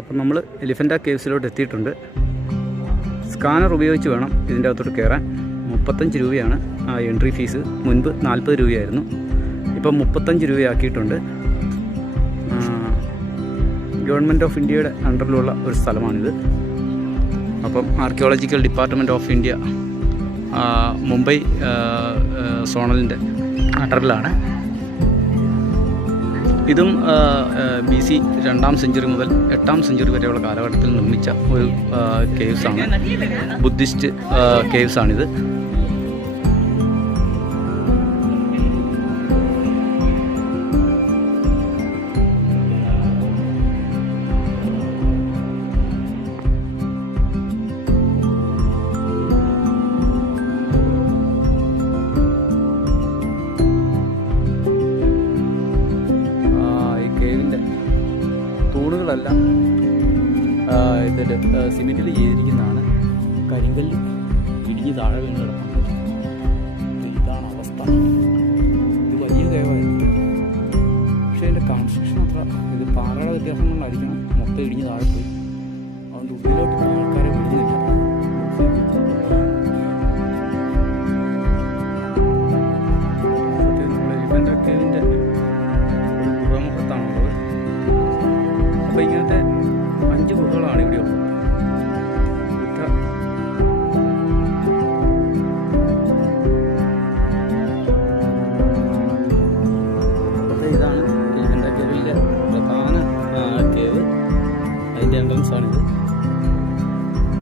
അപ്പം നമ്മൾ എലിഫൻ്റ കേവ്സിലോട്ട് എത്തിയിട്ടുണ്ട്. സ്കാനർ ഉപയോഗിച്ച് വേണം ഇതിൻ്റെ അകത്തോട്ട് കയറാൻ. 35 രൂപയാണ് എൻട്രി ഫീസ്. മുൻപ് 40 രൂപയായിരുന്നു, ഇപ്പം 35 രൂപയാക്കിയിട്ടുണ്ട്. ഗവൺമെൻറ് ഓഫ് ഇന്ത്യയുടെ അണ്ടറിലുള്ള ഒരു സ്ഥലമാണിത്. അപ്പം archaeological department of India Mumbai സോണലിൻ്റെ അണ്ടറിലാണ്. ഇതും BC 2ാം സെഞ്ചുറി മുതൽ 8ാം സെഞ്ചുറി വരെയുള്ള കാലഘട്ടത്തിൽ നിർമ്മിച്ച ഒരു കേവ്സാണ്. ബുദ്ധിസ്റ്റ് കേവ്സാണിത്. തൂണുകളെല്ലാം ഇതിൽ സിമെൻറ്റിൽ ചെയ്തിരിക്കുന്നതാണ്. കരിങ്കല്ല് ഇടിഞ്ഞ് താഴെ വീണ് കിടക്കുന്നത്. ഇതാണ് അവസ്ഥ. ഇത് വലിയ കേവായിരുന്നു, പക്ഷേ അതിൻ്റെ കൺസ്ട്രക്ഷൻ അത്ര ഇത് പാറയുടെ വ്യത്യാസം കൊണ്ടായിരിക്കണം മൊത്തം ഇടിഞ്ഞ് താഴെ പോയി. അതുകൊണ്ട് ഉള്ളിലോട്ട് ആൾക്കാർ